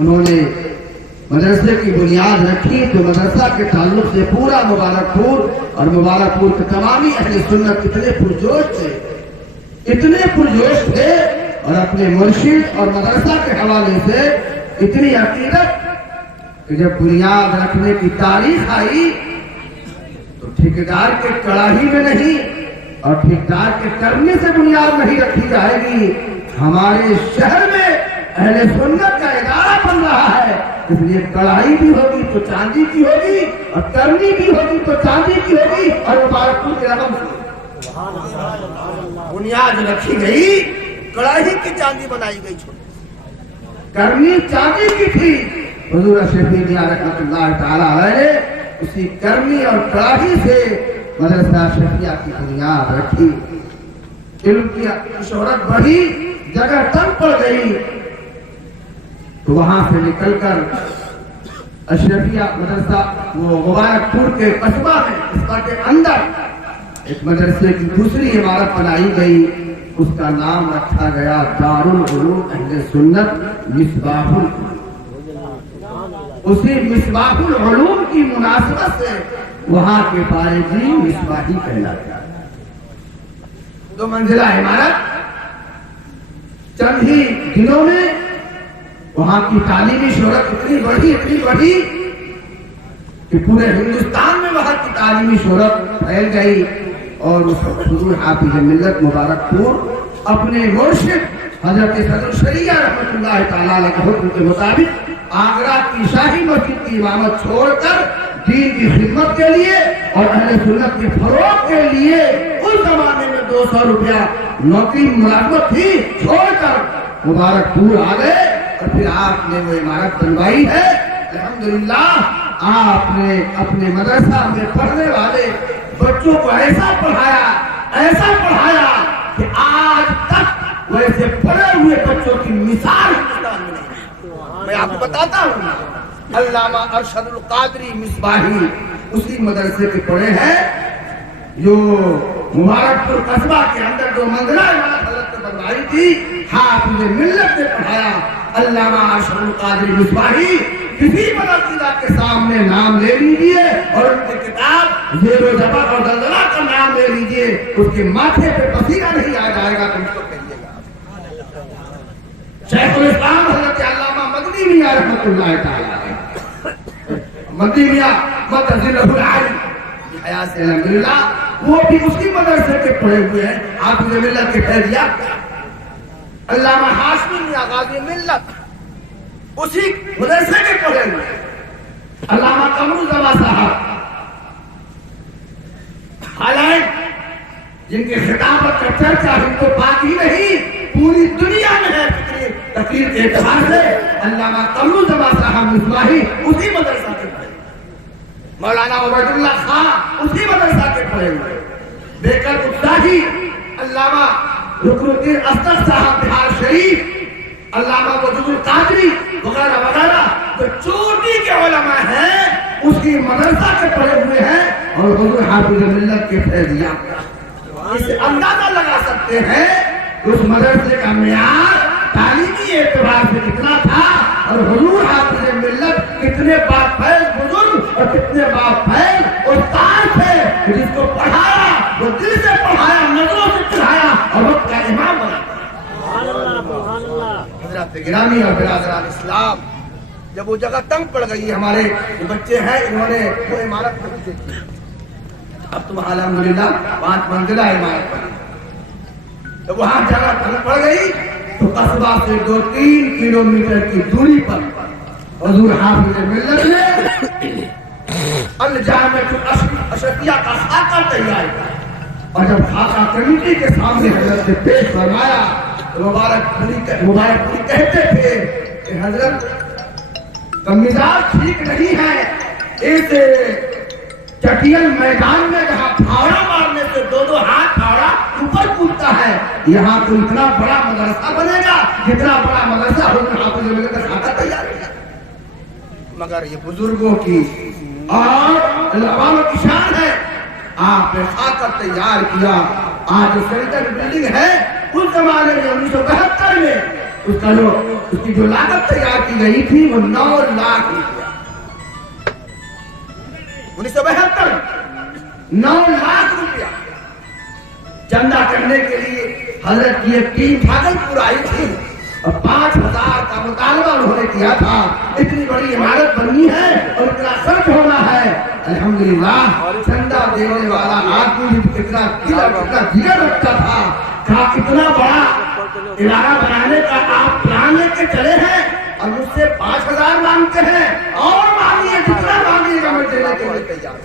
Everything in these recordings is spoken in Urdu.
انہوں نے مدرسے کی بنیاد رکھی تو مدرسہ کے تعلق سے پورا مبارکپور اور مبارکپور کے تمامی اہل سنت اتنے پرجوش تھے اور اپنے مرشد اور مدرسہ کے حوالے سے اتنی عقیدت کہ جب بنیاد رکھنے کی تاریخ آئی تو ٹھیکیدار کے کڑاہی میں نہیں اور ٹھیکیدار کے کرنے سے بنیاد نہیں رکھی جائے گی. ہمارے شہر میں اہل سنت کا ادارہ بن رہا ہے، اس لیے کڑاہی بھی ہوگی تو چاندی کی ہوگی اور کرنی بھی ہوگی تو چاندی کی ہوگی. اور مبارکپور کے رقم سے بنیاد رکھی گئی، کڑاہی کی چاندی بنائی گئی، کرنی چاندی کی تھی. حضور شفیع میاں رحمۃ اللہ تعالی علیہ نے اسی کرنی اور کڑاہی سے مدرسہ شفیعہ کی بنیاد رکھی. علم کی شہرت بڑھی، جگہ تنگ پڑ گئی تو وہاں سے نکل کر اشرفیہ مدرسہ وہ مبارکپور کے قصبہ میں قصبہ کے اندر ایک مدرسے کی دوسری عمارت بنائی گئی. اس کا نام رکھا گیا دارالعلوم اہل سنت مصباح العلوم. اسی مصباح العلوم کی مناسبت سے وہاں کے فارغی مصباحی کہلاتے ہیں. 2 منزلہ عمارت، چند ہی دنوں میں وہاں کی تعلیمی شہرت اتنی بڑھی کہ پورے ہندوستان میں وہاں کی تعلیمی شہرت پھیل گئی. اور اس وقت حضور حافظ ملت مبارکپور اپنے مرشد حضرت صدر الشریعہ رحمۃ اللہ تعالی علیہ کے حکم کے مطابق آگرہ کی شاہی مسجد کی امامت چھوڑ کر دین کی خدمت کے لیے اور اہل سنت کے فروغ کے لیے اس زمانے میں 200 روپیہ نوکری ملازمت تھی چھوڑ کر مبارکپور آ گئے. اور پھر آپ نے وہ عمارت بنوائی ہے. الحمدللہ آپ نے اپنے مدرسہ میں پڑھنے والے بچوں کو ایسا پڑھایا کہ آج تک ویسے پڑھے ہوئے بچوں کی مثال ہندوستان میں نہیں. میں آپ کو بتاتا ہوں، علامہ ارشد القادری مصباحی اسی مدرسے کے پڑھے ہیں جو مبارکپور قصبہ کے اندر 2 منزلہ عمارت حضرت نے بنوائی تھی. حافظ ملت نے پڑھایا. علامہ ارشد القادری مصباحی کسی مدرسہ کے سامنے نام لے لیجئے اور ان کی کتاب زیر و زبر اور زلزلہ کا نام لے لیجئے، اس کے ماتھے پہ پسینہ نہیں آ جائے گا تو اس کو کہیے گا. شیخ الاسلام حضرت علامہ مدنی میاں رحمۃ اللہ تعالی علیہ، مدنی میاں متذلہ العالی حیات سے الحمدللہ وہ بھی اسی مدرسے کے پڑھے ہوئے ہیں. حافظ ملت کے فیضیاب علامہ ہاشمی میاں غازی ملت اسی مدرسے کے پڑھے ہوئے ہیں. علامہ قمرالزمان صاحب حالانکہ جن کے خطابت کا چرچا ہم کو پاک ہی نہیں پوری دنیا میں ہے تقریر کے اعتبار سے. علامہ قمرالزمان صاحب مصباحی اسی مدرسہ کے پڑھے. مولانا عبید اللہ خان اسی مدرسہ کے پڑھے ہوئے. بیکر ابتدائی علامہ رکن الدین اسد صاحب بہار شریف، علامہ وجود القادری وغیرہ وغیرہ جو چوٹی کے علماء ہیں اس کی مدرسہ کے پڑھے ہوئے ہیں. اور حضور حافظ ملت کے فیضیاب اس سے اندازہ لگا سکتے ہیں اس مدرسے کا معیار تعلیمی اعتبار سے کتنا تھا اور حضور حافظ ملت کتنے بافیض بزرگ اور کتنے بافیض استاد تھے جس کو پڑھایا وہ دل سے پڑھایا، نظروں سے پڑھایا اور وقت کا امام بنا. حضرات گرامی اور برادران اسلام، جب وہ جگہ تنگ پڑ گئی، ہمارے جو بچے ہیں انہوں نے وہ عمارت نہیں دیکھی. اب تو الحمدللہ 5 منزلہ عمارت بنی. جب وہاں جگہ تنگ پڑ گئی تو قصبہ سے 2-3 کلومیٹر کی دوری پر حضور حافظ ملت نے الجامع اشرفیہ کا خاکہ تیار کیا. اور جب خاکہ کمیٹی کے سامنے حضرت نے پیش فرمایا تو مبارکپوری کہتے تھے کہ حضرت کا مزاج ٹھیک نہیں ہے. اس چٹیل میدان میں جہاں پھاوڑا مارنے سے 2 ہاتھ پھاوڑا اوپر کودتا ہے، یہاں تو اتنا بڑا مدرسہ بنے گا جتنا بڑا مدرسہ حضور حافظ ملت کا خاکہ تیار کیا. مگر یہ بزرگوں کی اور علماء کی شان ہے. آپ نے خاکہ تیار کیا. آج سینٹرل بلڈنگ ہے، اس زمانے میں 1972 میں اس کا جو اس کی جو لاگت تیار کی گئی تھی وہ 9 لاکھ روپیہ 1972 9 لاکھ روپیہ چندہ کرنے کے لیے حضرت کی ایک ٹیم بھاگلپور آئی تھی اور 5000 کا مطالبہ انہوں نے کیا تھا. اتنی بڑی عمارت بنی ہے اور اتنا خرچ ہونا ہے. الحمدللہ چندہ دینے والا آدمی کتنا جگر رکھتا تھا. کہا اتنا بڑا ادارہ بنانے کا آپ پلان لے کے چلے ہیں اور مجھ سے 5000 مانگتے ہیں اور مانگیے جتنا مانگیے گا میں دینے کے لیے تیار.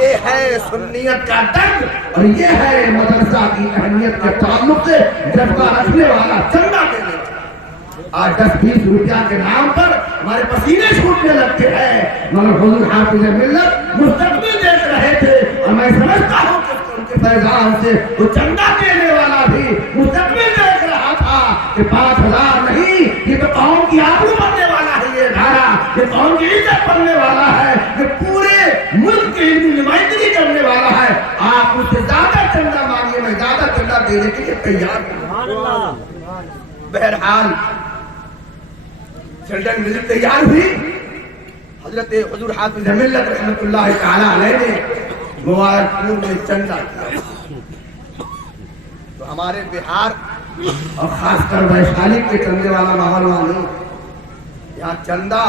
یہ ہے سنیت کا درد اور یہ ہے مدرسہ کی اہمیت کے تعلق سے جذبہ رکھنے والا چندہ دینے والا. آج 10-20 روپیہ کے نام پر ہمارے پسینے چھوٹنے لگتے ہیں مگر حضور حافظ ملت مستقبل دیکھ رہے تھے اور میں سمجھتا ہوں کہ ان کے فیضان سے وہ چندہ دینے والا بھی مستقبل دیکھ رہا تھا کہ 5000 نہیں یہ تو قوم کی آبرو بننے والا ہے. یہ ادارہ یہ قوم کی عزت بننے والا ہے. یہ پورے ملک کی نمائندگی کرنے والا ہے. آپ اس سے زیادہ چندہ مانگیے میں زیادہ چندہ دینے کے لیے تیار ہوں. بہرحال چلڈرن وزٹ تیار ہوئی. حضرت حضور حافظ ملت رحمت اللہ تعالی علیہ نے مبارکپور میں چندہ کیا. تو ہمارے بہار اور خاص کر ویشالی کے چندے والا ماحول نہیں. یہاں چندہ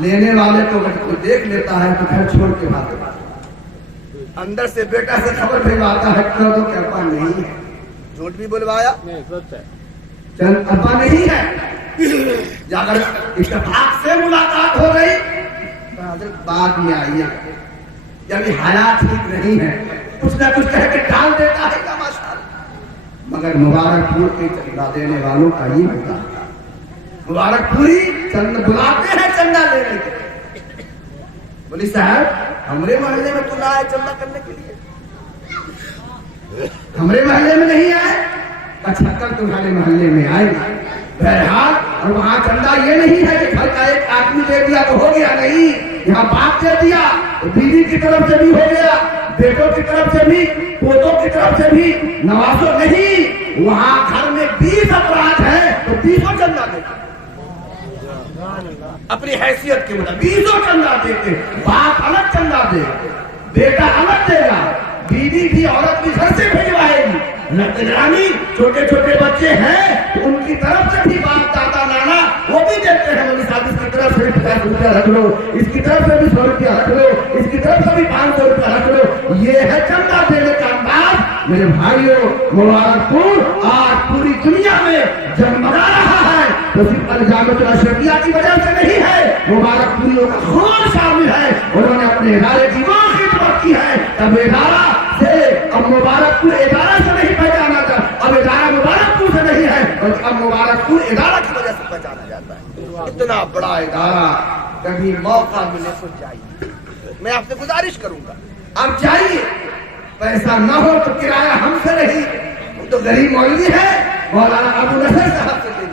لینے والے کو کوئی دیکھ لیتا ہے تو گھر چھوڑ کے بھاگتا ہے. اندر سے بیٹا سے خبر بھیجواتا ہے کہ تو کیا ابا نہیں ہے. جھوٹ بھی بلوایا چند ابا نہیں ہے. اگر اتفاق سے ملاقات ہو گئی تو حضرت بعد میں آئیے یعنی حالات ٹھیک نہیں ہے کچھ نہ کچھ کہہ کے ڈال دیتا ہے ماشاءاللہ. مگر مبارکپور کے چندہ دینے والوں کا یہ ہوتا ہے. مبارکپوری چند بلاتے ہیں چندہ لینے کے لیے. بولی صاحب ہمارے محلے میں تو نہ آئے چندہ کرنے کے لیے. ہمارے محلے میں نہیں آئے. اچھا کل تمہارے محلے میں آئے. بہرحال اور وہاں چندہ یہ نہیں ہے کہ گھر کا ایک آدمی دے دیا تو ہو گیا. نہیں, یہاں باپ دے دیا تو بیوی کی طرف سے بھی ہو گیا, بیٹوں کی طرف سے بھی, پوتوں کی طرف سے بھی, نوازوں نہیں. وہاں گھر میں 20 افراد ہیں تو 20 چندہ دیتے اپنی حیثیت کے مطابق. 20 چندہ دیتے. باپ الگ چندہ دے گا, بیٹا الگ دے گا, بیوی بھی عورت بھی گھر سے بھیجوائے گی. نگرانی چھوٹے چھوٹے بچے ہیں تو ان کی طرف سے بھی باپ دادا نانا وہ بھی دیتے ہیں. مولوی صاحب اس کی طرف سے بھی 50 روپیہ رکھ لو, اس کی طرف سے بھی 100 روپیہ رکھ لو, اس کی طرف سے بھی 500 روپیہ رکھ لو. یہ ہے چندہ دینے کا انداز. میرے بھائیوں مبارکپور آج پوری دنیا میں جگمگا رہا ہے تو صرف الجامعۃ الاشرفیہ کی وجہ سے نہیں ہے. مبارکپوریوں کا خون شامل ہے. انہوں نے اپنے ادارے کی وہ خدمت کی ہے. اب ادارہ سے اب مبارکپور ادارہ سے نہیں پہچانا جاتا. اب ادارہ مبارکپور سے نہیں ہے بلکہ اب مبارکپور ادارہ کی وجہ سے پہچانا جاتا ہے. اتنا بڑا ادارہ کبھی موقع ملے تو جائیے. میں آپ سے گزارش کروں گا آپ جائیے. پیسہ نہ ہو تو کرایہ ہم سے نہیں, وہ تو غریب مولوی ہے مولانا ابو نصر صاحب سے لے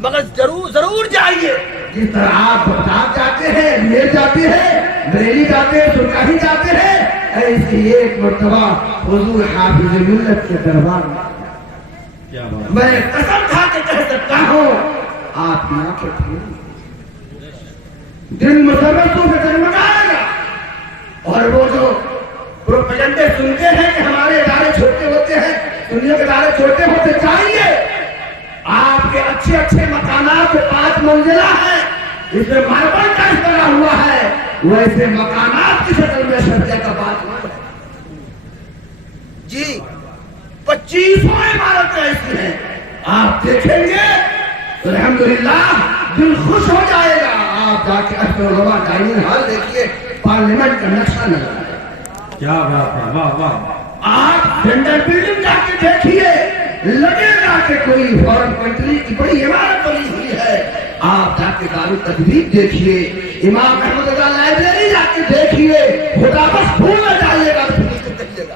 مگر ضرور جائیے. جس طرح آپ بغداد جاتے ہیں, اجمیر جاتے ہیں, بریلی جاتے ہیں, سرکاہی جاتے ہیں, ایسے ایک مرتبہ حضور حافظ ملت کے دربار میں قسم کھا کے کہہ سکتا ہوں آپ کی آنکھیں کھولیں, دل مسرتوں سے جگمگائے گا. اور وہ جو پروپیگنڈے سنتے ہیں کہ ہمارے ادارے چھوٹے ہوتے ہیں, دنیا کے ادارے چھوٹے ہوتے چاہیے. آپ کے اچھے اچھے مکانات 5 منزلہ ہیں, اس میں ماربل کا بنا ہوا ہے, ویسے مکانات کی شکل میں شرطے کا بات ہے جی. 25 عمارتیں ایسی ہیں آپ دیکھیں گے تو الحمدللہ دل خوش ہو جائے گا. آپ جا کے اشرف العلماء ڈائننگ ہال دیکھیے, پارلیمنٹ کا نقشہ نظر آئے. کیا بات ہے, واہ واہ. آپ جنڈر بلڈنگ جا کے دیکھیے, لگے گا کہ کوئی فورن کنٹری کی بڑی عمارت بنی ہوئی ہے. آپ جا کے دار التدریس دیکھیے, امام احمد رضا لائبریری جا کے دیکھیے, خدا بخش بھول نہ جائیے گا تو دیکھیے گا.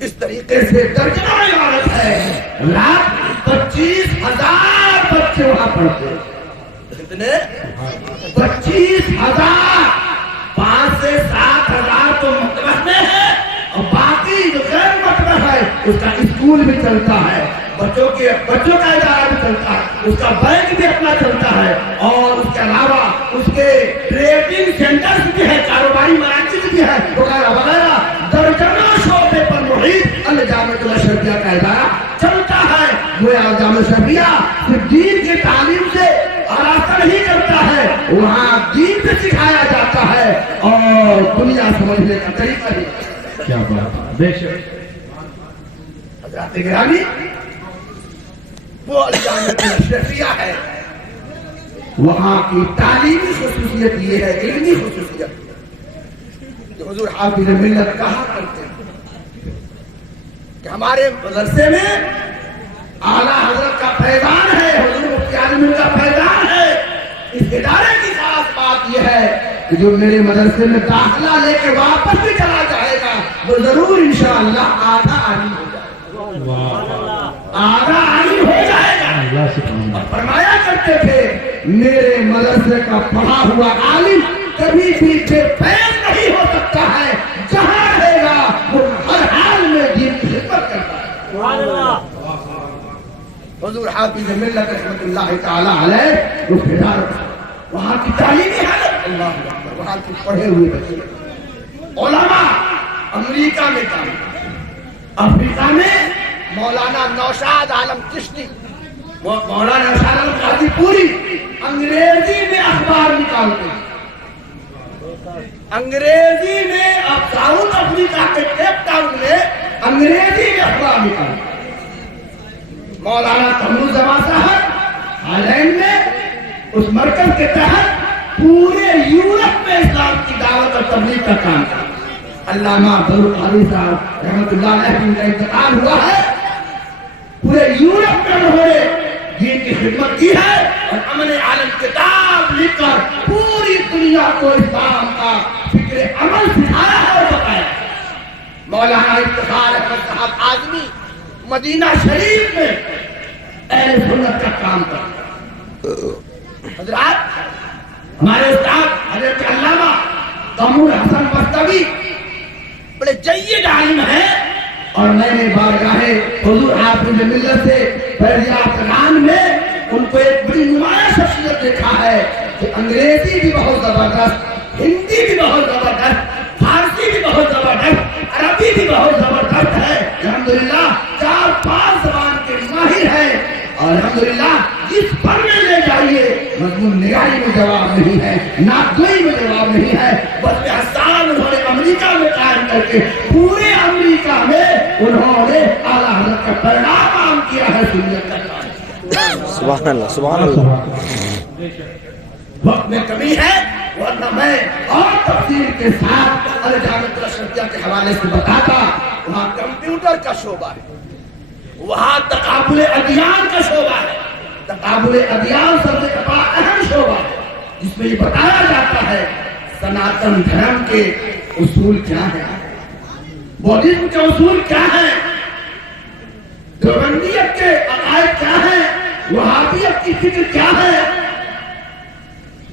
اس طریقے سے درجنوں عمارت ہے. لاکھ 25,000 بچے وہاں پڑھتے ہیں. کتنے؟ 25,000. 5 سے 7,000 تو مکتبہ میں ہے اور باقی جو غیر مکتبہ ہے اس کا اسکول بھی چلتا ہے. بچوں کا ادارہ بھی چلتا ہے, اس کا بینک بھی اپنا چلتا ہے, اور اس کے علاوہ اس کے ٹریڈنگ سینٹرز بھی ہے, کاروباری مراکز بھی ہے وغیرہ وغیرہ. درجنوں شعبے پر محیط الجامعۃ الاشرفیہ کا ادارہ چلتا ہے. گویا جامعہ اشرفیہ صرف دین کی تعلیم سے آراستہ نہیں کرتا ہے, وہاں دین بھی سکھایا جاتا ہے اور دنیا سمجھنے کا طریقہ بھی. کیا بات ہے, بے شک. حضرات گرامی, وہ الجامعۃ الاشرفیہ ہے, وہاں کی تعلیمی خصوصیت یہ ہے, علمی خصوصیت, جو حضور حافظ ملت کہا کرتے ہیں کہ ہمارے مدرسے میں اعلیٰ حضرت کا فیضان ہے, حضور مفتی عالم کا فیضان ہے. اس ادارے کی خاص بات یہ ہے کہ جو میرے مدرسے میں داخلہ لے کے واپس بھی چلا جائے گا وہ ضرور انشاءاللہ آدھا عالم ہو جائے گا, آدھا عالم ہو جائے گا. اور فرمایا کرتے تھے میرے مدرسے کا پڑھا ہوا عالم کبھی بھی بے فیض نہیں ہو سکتا ہے, جہاں رہے گا وہ ہر حال میں دین کی خدمت کرتا ہے. حضور حافظ ملت رحمۃ اللہ تعالی علیہ وہ فدار, وہاں کی تعلیمی حالت, اللہ اکبر, وہاں کے پڑھے ہوئے بچے, علماء امریکہ میں کام, افریقہ میں مولانا نوشاد عالم چشتی, مولانا نوشاد عالم قاضی پوری انگریزی میں اخبار نکالتے ہیں, انگریزی میں. اب ساؤتھ افریقہ کے کیپ ٹاؤن میں انگریزی میں اخبار نکالتے ہیں. مولانا قمر زمان صاحب ہالینڈ میں اس مرکز کے تحت پورے یورپ میں اسلام کی دعوت اور تبلیغ کا کام کیا. علامہ عبدالقادر قادری صاحب رحمۃ اللہ علیہ کا انتقال ہوا ہے, پورے یورپ میں انہوں نے دین کی خدمت کی ہے اور امن عالم کتاب لکھ کر پوری دنیا کو اسلام کا فکر عمل سکھایا ہے اور بتایا. مولانا افتخار احمد صاحب اعظمی مدینہ شریف میں اہل سنت کا کام کرتے. حضرات, ہمارے استاد حضرت علامہ قمر حسن بستوی بڑے جید عالم ہیں, اور میں نے بارگاہ حضور حافظ ملت سے فیضیات نام میں ان کو ایک بڑی نمایاں شخصیت دیکھا ہے کہ انگریزی بھی بہت زبردست, ہندی بھی بہت زبردست, فارسی بھی بہت زبردست, عربی بھی بہت زبردست ہے. الحمدللہ 4-5 زبان کے ماہر ہیں, اور الحمدللہ جس پر میں لے جائیے مضمون نگاری میں جواب نہیں ہے, نعتگوئی میں جواب نہیں ہے. بس احسان انہوں نے امریکہ میں قائم کر کے پورے امریکہ میں انہوں نے اعلیٰ حضرت کا پیغام عام کیا ہے, سنت کا کام. سبحان اللہ, سبحان اللہ. وقت میں کمی ہے, ورنہ میں اور تفصیل کے ساتھ الجامعۃ الاشرفیہ کے حوالے سے بتاتا. وہاں کمپیوٹر کا شعبہ ہے, وہاں تقابل ادیان کا شعبہ ہے. تقابل ادیان سب سے بڑا اہم شعبہ ہے, جس میں یہ بتایا جاتا ہے سناتن دھرم کے اصول کیا ہیں, بودھزم کے اصول کیا ہیں, دیوبندیت کے عقائد کیا ہیں, وہابیت کی فکر کیا ہے,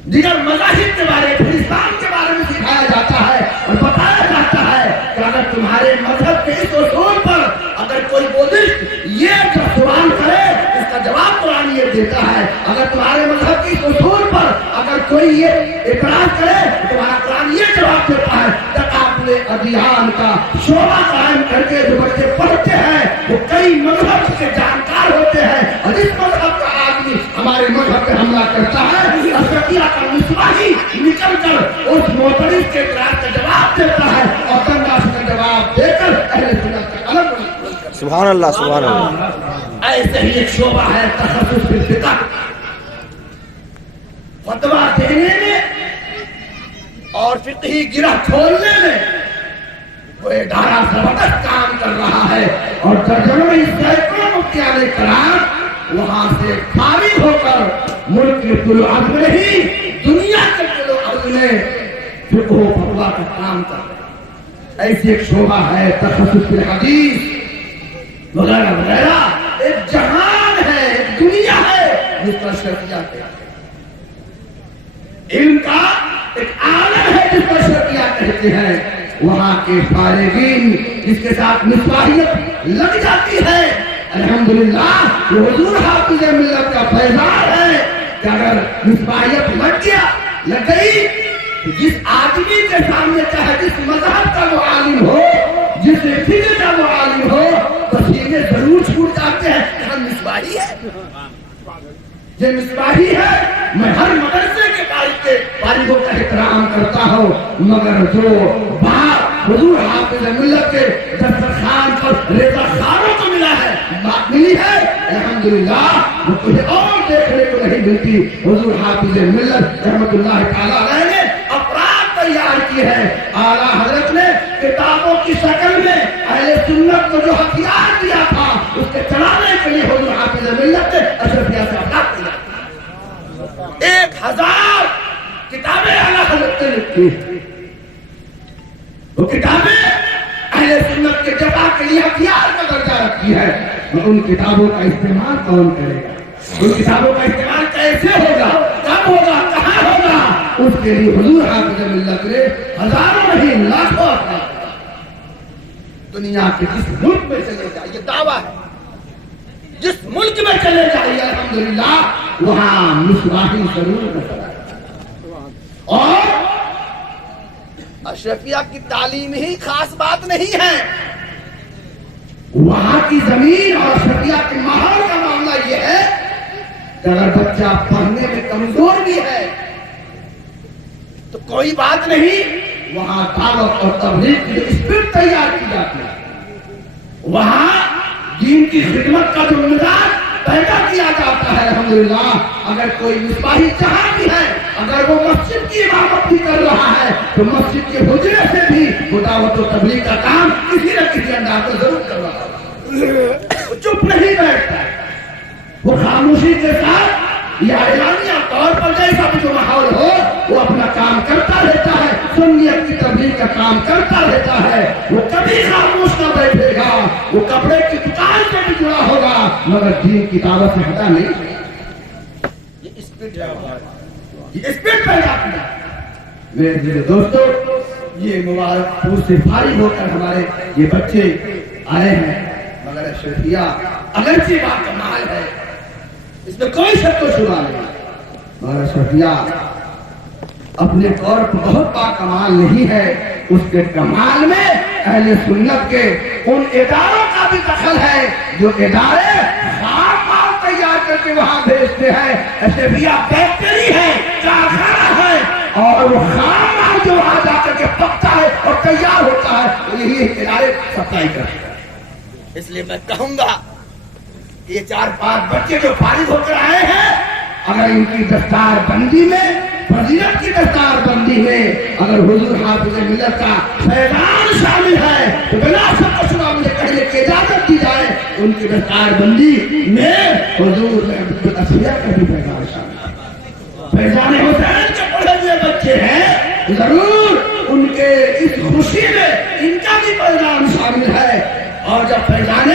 دیگر مذاہب کے بارے میں, اسلام کے بارے میں سکھایا جاتا ہے اور بتایا جاتا ہے کہ اگر تمہارے مذہب کے اس اصول پر اگر کوئی بودھسٹ یہ سوال کرے اس کا جواب قرآن یہ دیتا ہے. اگر تمہارے مذہب کے اس اصول پر اگر کوئی یہ اعتراض کرے تمہارا قرآن یہ جواب دیتا ہے. تقابل ادیان کا شعبہ قائم کر کے جو بچے پڑھتے ہیں وہ کئی مذہب کے جانکار ہوتے ہیں, اور اس مذہب کا آدمی ہمارے مذہب پہ حملہ کرتا ہے, اشرفیہ کا مصباحی نکل کر اس معترض کے اعتراض کا جواب دیتا ہے اور تنگاش کا جواب دے کر اہل سنت کا علم بلند کرتا ہے. سبحان اللہ, سبحان اللہ. ایسے ہی ایک شعبہ ہے تخصص فی الفقہ, فتویٰ دینے میں اور فقہی گرہ کھولنے میں وہ ادارہ زبردست کام کر رہا ہے, اور درجنوں سینکڑوں مفتیان کرام وہاں سے فارغ ہو کر ملک کے طلوع عزم نہیں دنیا کے طلوع عزم میں فقہ و فتویٰ کا کام کر رہا ہے. ایسی ایک شعبہ ہے تخصص فی الحدیث وغیرہ وغیرہ. ایک جہان ہے, ایک دنیا ہے جس پر شرفیہ کہتے ہیں, علم کا ایک عالم ہے جس پر شرفیہ کہتے ہیں. وہاں کے فارغین جس کے ساتھ مصباحیت لگ جاتی ہے الحمدللہ یہ حضور حافظ ملت کا فیضان ہے کہ اگر مصباحیت لگ گیا لگ گئی تو جس آدمی کے سامنے چاہے جس مذہب کا وہ عالم ہو جس فکر کا وہ عالم ہو تو سینے ضرور چھوٹ جاتے ہیں کہ ہم مصباحی ہے یہ مصباحی ہے. میں ہر مدرسے کے طالبوں کا احترام کرتا ہوں مگر جو باہر حضور حافظ ملت کے دسترخوان پر ریزہ خاروں کو ملا ہے بات ملی ہے الحمدللہ وہ تجھے اور دیکھنے کو نہیں ملتی. حضور حافظ ملت رحمت اللہ تعالیٰ علیہ نے افراد تیار کی ہے. اعلیٰ حضرت نے کتابوں کی شکل میں اہل سنت کو جو ہتھیار دیا تھا اس کے چلانے کے لیے حضور حافظ ملت نے اشرفیہ سے افراد دیا. 1000 کتابیں اعلیٰ حضرت نے لکھی. وہ کتابیں اہل سنت کے جفا کے لیے ہتھیار کا درجہ رکھتی ہے. ان کتابوں کا استعمال کون کرے گا ان کتابوں کا استعمال کیسے ہوگا کب ہوگا کہاں ہوگا اس کے لیے حضور حافظ ملت نے ہزاروں نہیں لاکھوں دنیا کے جس ملک میں چلے جائیے دعویٰ ہے جس ملک میں چلے جائیے الحمدللہ وہاں مصباحی ضرور نظر آئے. اور اشرفیہ کی تعلیم ہی خاص بات نہیں ہے وہاں کی زمین اور اشرفیہ کے ماحول کا معاملہ یہ ہے کہ اگر بچہ پڑھنے میں کمزور بھی ہے تو کوئی بات نہیں وہاں دعوت اور تبلیغ کی اسپرٹ تیار کی جاتی ہے وہاں دین کی خدمت کا جو مزاج پیدا کیا جاتا ہے الحمدللہ. اگر کوئی مصباحی جہاں بھی ہے اگر وہ مسجد کی امامت بھی کر رہا ہے تو مسجد کے حجرے سے بھی وہ دعوت و تبلیغ کا کام کسی نہ کسی انداز میں ضرور کر رہا ہے. وہ چپ نہیں بیٹھتا وہ خاموشی کے ساتھ یا اعلانیہ طور پر جیسا بھی جو ماحول ہو وہ اپنا کام کرتا رہتا ہے. سنیت کی تبلیغ کا کام کرتا رہتا ہے. وہ کبھی خاموش نہ بیٹھے گا. وہ کپڑے کی دکان سے بھی جڑا ہوگا مگر دین کی دعوت سے ہٹا نہیں. یہ اسپرٹ ہے یہ اسپرٹ پیدا کیا. میرے دوستو یہ مبارک پور سے فارغ ہو کر ہمارے یہ بچے آئے ہیں مگر اشرفیہ اگرچہ بات کمال ہے اس میں کوئی شک و شبہ نہیں مگر اشرفیہ اپنے طور پر بہت با کمال نہیں ہے. اس کے کمال میں اہل سنت کے ان اداروں کا بھی دخل ہے جو ادارے خام مال تیار کر کے وہاں بھیجتے ہیں. اشرفیہ فیکٹری ہے کارخانہ ہے اور وہ خام مال جو وہاں جا کر کے پکتا ہے اور تیار ہوتا ہے یہی ادارے سپلائی کرتے ہیں. اس لیے میں کہوں گا کہ یہ 4-5 بچے جو فارغ ہو کر آئے ہیں اگر ان کی دستار بندی میں فضیلت کی دستار بندی میں اگر حضور حافظ ملت کا فیضان شامل ہے تو بلا شک و شبہ مجھے کہنے کی اجازت دی جائے ان کی دستار بندی میں حضور اشرفیہ کا بھی فیضان شامل ہے. فیضان حسین کے پڑھے ہوئے بچے ہیں ضرور ان کے اس خوشی میں ان کا بھی فیضان شامل ہے. اور جب فیضان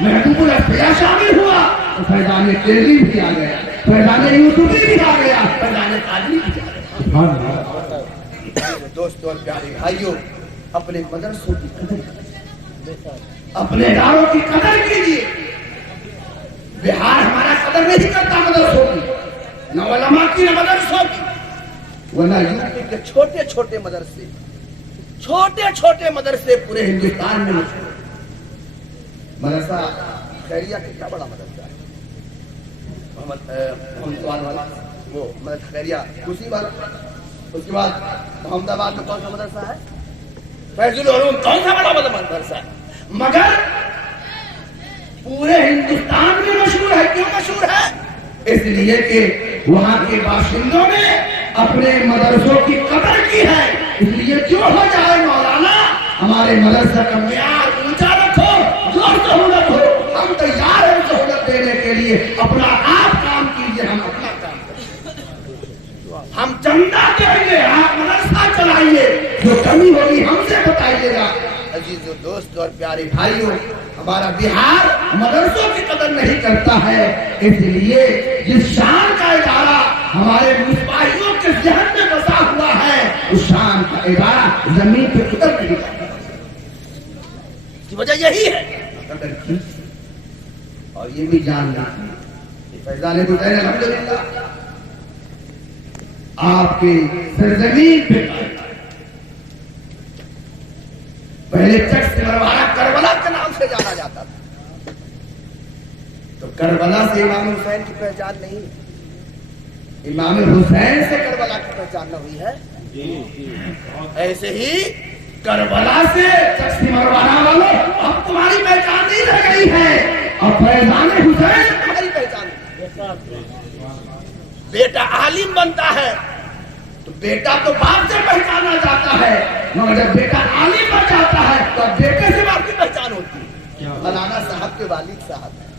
محبوب الاشفیاء شامل ہوا تو فیضان تیری بھی آ گیا فیضان یوسفی بھی آ گیا فیضان قادری بھی آ گیا. دوستو اور پیارے بھائیوں اپنے مدرسوں کی قدر اپنے اداروں کی قدر کیجیے. بہار ہمارا قدر نہیں کرتا مدرسوں کی نہ علماء کی نہ مدرسوں کی ورنہ یوپی کے چھوٹے مدرسے پورے ہندوستان میں مشہور. مدرسہ خیریہ کتنا بڑا مدرسہ ہے محمد والا وہ مدرسہ خیریہ اسی والا. اس کے بعد محمد آباد میں کون سا مدرسہ ہے فیض العلوم کون سا بڑا مدرسہ ہے مگر پورے ہندوستان میں مشہور ہے. کیوں مشہور ہے؟ اس لیے کہ وہاں کے باشندوں نے اپنے مدرسوں کی قدر کی ہے. اس لیے جو ہو جائے مولانا ہمارے مدرسہ کا معیار اونچا رکھو جو سہولت ہو ہم تیار ہیں سہولت دینے کے لیے. اپنا آپ کام کیجیے ہم اپنا کام کریں. ہم چندہ دیں گے آپ مدرسہ چلائیے جو کمی ہوگی ہم سے بتائیے گا. عزیز و دوست اور پیارے بھائیوں ہمارا بہار مدرسوں کی قدر نہیں کرتا ہے. اس لیے جس شان کا ادارہ ہمارے مصباحیوں کے ذہن میں بسا ہوا ہے اس شان کا ادارہ زمین پہ اتر نہیں جاتا. کی وجہ یہی ہے قدر کی اور یہ بھی جان لیجیے فیضان حسین الحمدللہ آپ کے سرزمین پہ پہلے چک سے مروانا کربلا کے نام سے جانا جاتا تھا، تو کربلا سے امام حسین کی پہچان نہیں، امام حسین سے کربلا کی پہچان نہ ہوئی ہے۔ ایسے ہی کربلا سے چک سے مروانا والوں اب تمہاری پہچان نہیں رہ گئی ہے، اب فیضان حسین تمہاری پہچان۔ بیٹا عالم بنتا ہے تو بیٹا تو باپ سے پہچانا جاتا ہے، مگر جب بیٹا عالم بن جاتا ہے تو بیٹے سے باپ کی پہچان ہوتی ہے۔ مولانا صاحب کے والد صاحب ہیں،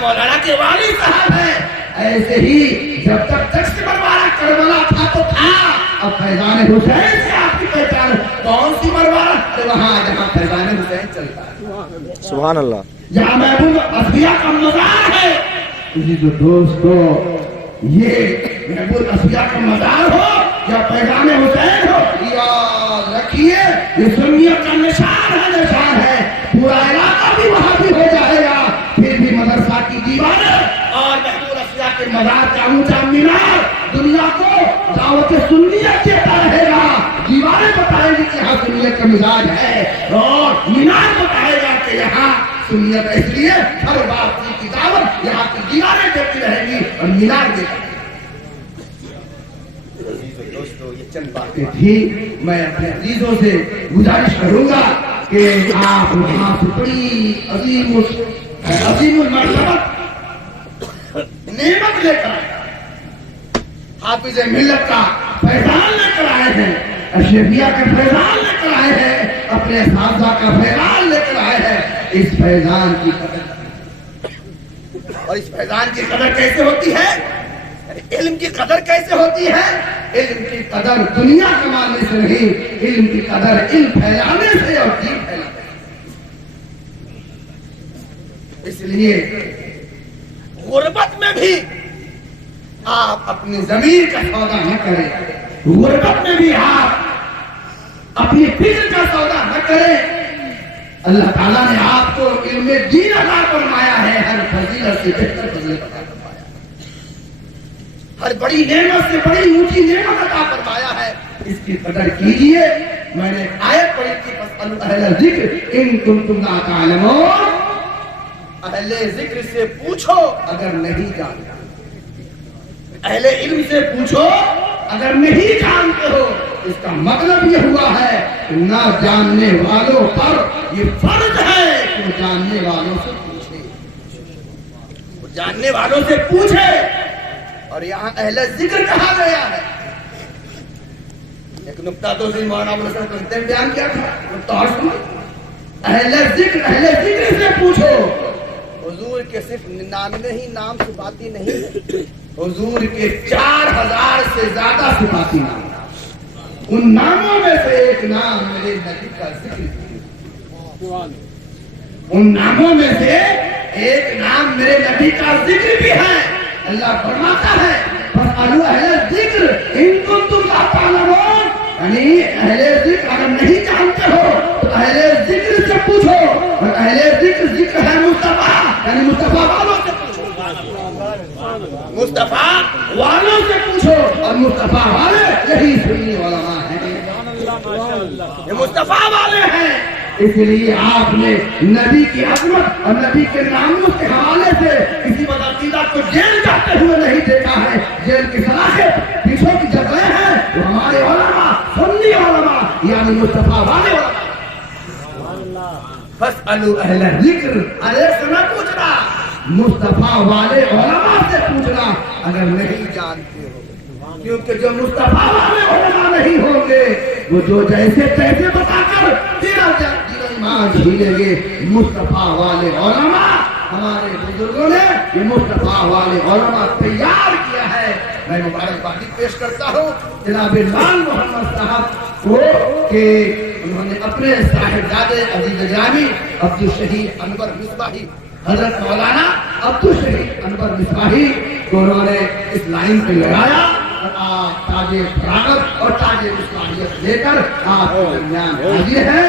مولانا کے والد صاحب ہیں، ایسے ہی جب تک چک سے مروانا کربلا تھا تو تھا، اب فیضان حسین سے آپ کی پہچان کون سی مروانا؟ وہاں جہاں فیضان حسین چلتا ہے، سبحان اللہ، جہاں محبوب اصفیہ کا مزار ہے۔ اسی تو دوستو یہ محبوب اصفیہ کا مزار ہو یا فیضان حسین ہو، یاد رکھیے یہ سنیت کا نشان ہے، پورا علاقہ بھی وہاں بھی ہو جائے گا، پھر بھی مدرسہ کی دیواریں اور محبوب اصفیہ کے مزار کا اونچا مینار دنیا کو دعوت سنیت دیتا رہے گا۔ دیواریں بتائیں گی کہ یہاں سنیت کا مزاج ہے، اور مینار بتائے گا کہ یہاں سنیت، اس لیے ہر بات کی دعوت یہاں کی دیواریں دیتی رہے گی اور مینار دیتا رہے گا۔ دوستو یہ چند باتیں تھی، میں اپنے عزیزوں سے گزارش کروں گا کہ آپ وہاں سے بڑی عظیم المرتبت نعمت لے کر حافظ ملت کا فیضان لے کر آئے ہیں، اشرفیہ کا فیضان لے کر آئے ہیں، اپنے اساتذہ کا فیضان لے کر آئے ہیں۔ اس فیضان کی قدر، اور اس فیضان کی قدر کیسے ہوتی ہے؟ علم کی قدر کیسے ہوتی ہے؟ علم کی قدر دنیا کمانے سے نہیں، علم کی قدر علم پھیلانے سے اور دین پھیلانے سے۔ اس لیے غربت میں بھی آپ اپنی ضمیر کا سودا نہ کریں، غربت میں بھی آپ اپنی فکر کا سودا نہ کریں۔ اللہ تعالیٰ نے آپ کو علم دین عطا فرمایا ہے، ہر فضیلت سے بہتر فضیلت عطا فرمایا ہے، ہر بڑی نعمت سے بڑی اونچی نعمت عطا فرمایا ہے، اس کی قدر کیجئے۔ میں نے آیت پڑھی تھی، فاسألوا اہل الذکر ان کنتم لا تعلمون، اہل ذکر سے پوچھو اگر نہیں جانتے، اہل علم سے پوچھو اگر نہیں جانتے ہو۔ اس کا مطلب یہ ہوا ہے کہ نہ جاننے والوں پر یہ فرض ہے کہ وہ جاننے والوں سے پوچھے، وہ جاننے والوں سے پوچھے۔ اور یہاں اہل ذکر کہا گیا ہے۔ ایک نقطہ تو مولانا ابو الحسن قاسمی نے بیان کیا تھا، نقطہ اور سنو، اہل ذکر سے پوچھو۔ حضور کے صرف 99 ہی نام صفاتی نہیں ہے، حضور کے 4000 سے زیادہ صفاتی نام، ان ناموں میں سے ایک نام میرے نبی کا ذکر ہے، ان ناموں میں سے ایک نام میرے نبی کا ذکر بھی ہے۔ اللہ فرماتا ہے فاسألوا اہل الذکر ان کنتم لا تعلمون، یعنی اہل ذکر اگر نہیں جانتے ہو تو اہل ذکر سے پوچھو، اور اہل ذکر ہے مصطفیٰ، یعنی مصطفیٰ والوں سے پوچھو، مصطفیٰ والوں سے پوچھو، اور مصطفیٰ والے یہی سنی علماء ہیں، یہ مصطفیٰ والے ہیں۔ اس لیے آپ نے نبی کی عظمت اور نبی کے ناموس کے حوالے سے کسی بدعقیدہ کو جیل جاتے ہوئے نہیں دیکھا ہے۔ جیل کی سلاخیں پیچھوں کی جگہ ہیں، وہ ہمارے علماء، سنی علماء، یعنی مصطفیٰ والے علماء۔ فاسألوا اہل الذکر، ارے سے نہ پوچھنا، مصطفیٰ والے علماء سے پوچھنا اگر نہیں جانتے ہو، کیونکہ جو مصطفیٰ والے علماء نہیں ہوں گے وہ جو جیسے تیسے بتا کر تیرا ایمان جھیلیں گے۔ مصطفیٰ والے علماء ہمارے بزرگوں نے یہ مصطفیٰ والے علماء تیار کیا ہے۔ میں مبارکبادی پیش کرتا ہوں جناب لال محمد صاحب کو کہ انہوں نے اپنے صاحبزادے عزیز گرامی عبدالشہید انور مصباحی، حضرت مولانا عبدالشہید انور مصباحی کو انہوں نے اس لائن پہ لگایا، اور آپ تاج فراغت اور تاج مصباحیت لے کر آپ کے درمیان حاضر ہیں۔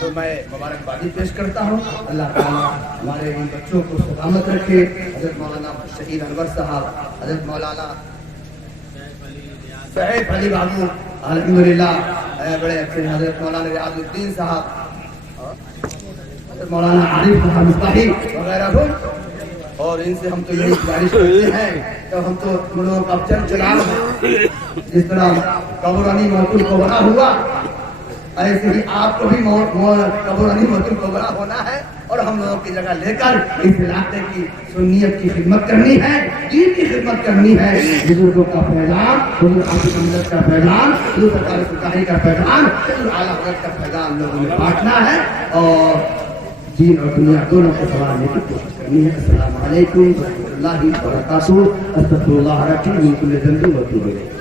تو میں مبارکبادی پیش کرتا ہوں. اللہ تعالیٰ ہمارے ان بچوں کو سلامت رکھے. حضرت مولانا شہید انور صاحب, حضرت مولانا سعید علی بابو الحمدللہ بڑے اچھے, حضرت مولانا ریاض الدین صاحب, حضرت مولانا عارف صاحب مصباحی وغیرہ کو, اور ان سے ہم تو یہی گزارش کرتے ہیں تو ہم تو ہم لوگوں کا چل چلا جس طرح قبرانی محفوظ کو بنا ہوا ایسے ہی آپ کو بھی قبرانی محفوظ کو بنا ہونا ہے, اور ہم لوگوں کی جگہ لے کر اس علاقے کی سنیت کی خدمت کرنی ہے, دین کی خدمت کرنی ہے. بزرگوں کا پیغام, حضور حافظ امجد کا پیغام, حضور سرکار سلطانی کا پیغام, حضور اعلیٰ حضرت کا پیغام لوگوں میں بانٹنا ہے اور دین اور دنیا دونوں کو سنوارنے کی کوشش کرنی ہے. السلام علیکم ورحمۃ اللہ وبرکاتہ. استغفر اللہ ربی من کل ذنب و اتوب الیہ.